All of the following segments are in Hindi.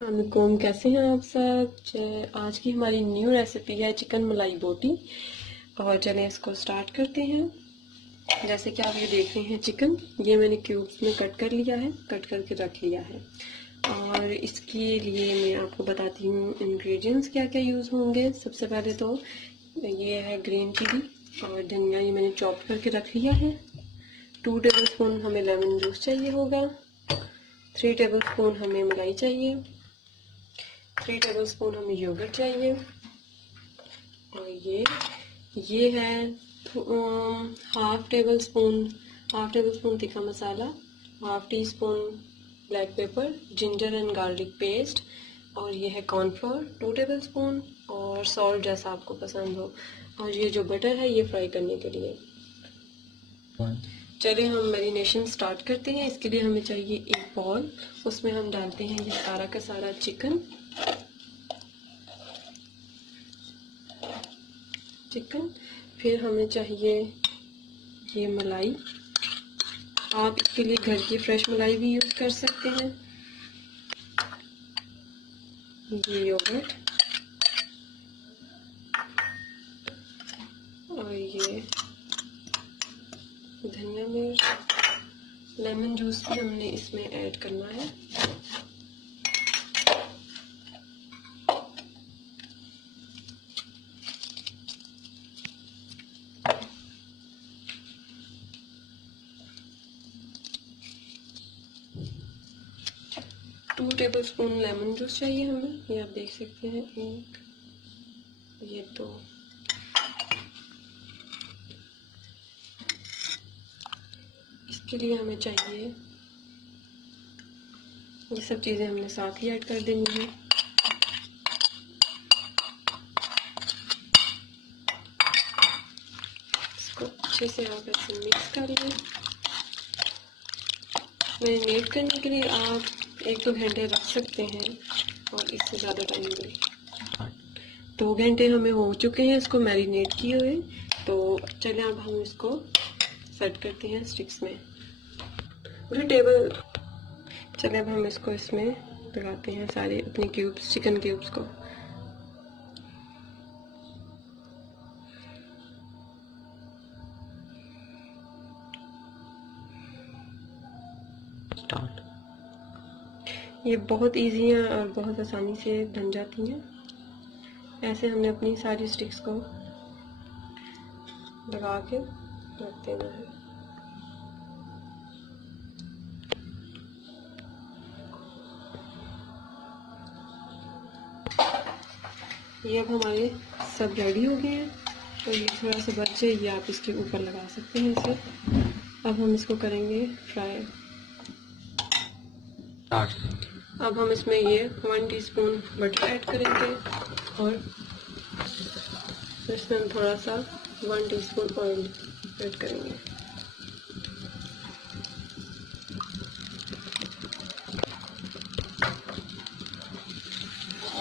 वालेकुम, कैसे हैं आप सब। आज की हमारी न्यू रेसिपी है चिकन मलाई बोटी। और चलें इसको स्टार्ट करते हैं। जैसे कि आप ये देख रहे हैं चिकन, ये मैंने क्यूब्स में कट कर लिया है, कट करके रख लिया है। और इसके लिए मैं आपको बताती हूँ इंग्रेडिएंट्स क्या क्या यूज़ होंगे। सबसे पहले तो ये है ग्रीन चिली और धनिया, ये मैंने चॉप करके रख लिया है। 2 टेबल स्पून हमें लेमन जूस चाहिए होगा। 3 टेबल स्पून हमें मलाई चाहिए। 3 टेबल स्पून हमें योगर्ट चाहिए। और ये है हाफ टेबल स्पून तीखा मसाला, half teaspoon black pepper, ginger and garlic paste. और ये है कॉर्नफ्लोर 2 टेबल स्पून, और सॉल्ट जैसा आपको पसंद हो। और ये जो बटर है ये फ्राई करने के लिए। चलिए हम मैरिनेशन स्टार्ट करते हैं। इसके लिए हमें चाहिए एक बॉल, उसमें हम डालते हैं ये सारा का सारा चिकन। फिर हमें चाहिए ये मलाई। आप इसके लिए घर की फ्रेश मलाई भी यूज़ कर सकते हैं। ये योगर्ट और ये धनिया मिर्च, लेमन जूस भी हमने इसमें ऐड करना है। Two tablespoon lemon juice चाहिए हमें, ये आप देख सकते हैं। 1, ये 2। इसके लिए हमें चाहिए, ये सब चीज़ें हमने साथ ही ऐड कर देनी है। इसको अच्छे से आप ऐसे मिक्स कर लें। मैरिनेट करने के लिए आप 1-2 घंटे रख सकते हैं, और इससे ज़्यादा टाइम भी। 2 घंटे हमें हो चुके हैं इसको मैरिनेट किए हुए। तो चलिए अब हम इसको सेट करते हैं स्टिक्स में। चलिए अब हम इसको इसमें लगाते हैं सारे अपने क्यूब्स, चिकन क्यूब्स को। ये बहुत इजी है और बहुत आसानी से बन जाती हैं। ऐसे हमने अपनी सारी स्टिक्स को लगा के रख देना है। ये अब हमारे सब रेडी हो गए हैं। तो ये थोड़ा सा बचे, ये आप इसके ऊपर लगा सकते हैं इसे। अब हम इसको करेंगे फ्राई। अब हम इसमें ये 1 टीस्पून बटर ऐड करेंगे, और इसमें हम थोड़ा सा 1 टीस्पून ऑयल ऐड करेंगे।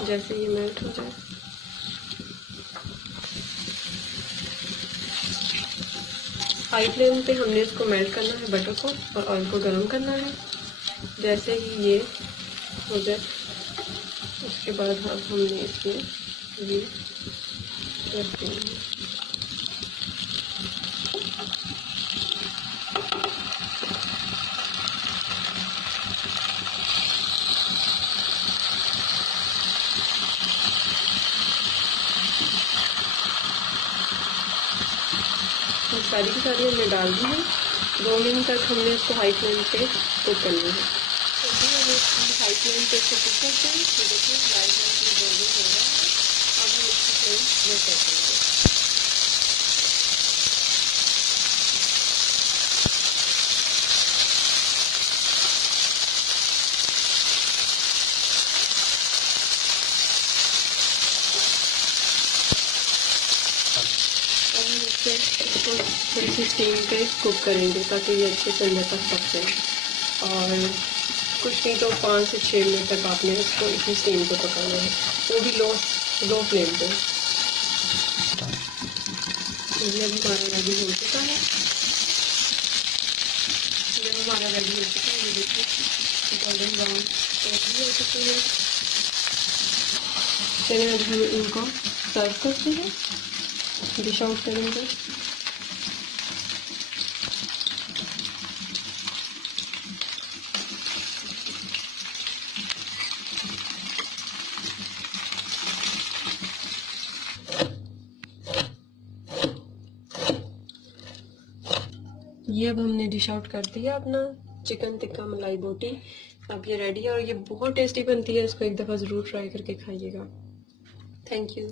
जैसे ये मेल्ट हो जाए, हाई फ्लेम पे हमने इसको मेल्ट करना है, बटर को, और ऑयल को गर्म करना है। जैसे ही ये हो जाए, उसके बाद हमने इसमें ये रख देंगे। तो सारी की सारी हमने डाल दी है। 2 मिनट तक हमने इसको हाई फ्लेम पे कुक करना है। तो भी हम इसकी हाई फ्लेम पे इसको कुक करते हैं। तो देखिए लाइट में गोल्डन हो रहा है। अब हम इसकी फ्लेम लो कर देंगे। से इसको थोड़ी सी स्टीम पे कुक करेंगे ताकि ये अच्छे से अंदर तक पक जाए। और कुछ नहीं तो 5 से 6 मिनट तक आपने इसको इसी स्टीम पे पकाना है, वो भी लो फ्लेम पे। ये अब हमारा रेडी हो चुका है। ये हमारा रेडी हो चुका है, ये देखिए गोल्डन ब्राउन रेडी हो चुकी है। चलिए अब हम इनको सर्व करते हैं, डिश आउट करेंगे। ये अब हमने डिश आउट कर दिया अपना चिकन टिक्का मलाई बोटी। अब ये रेडी है और ये बहुत टेस्टी बनती है, इसको एक दफ़ा ज़रूर ट्राई करके खाइएगा। Thank you.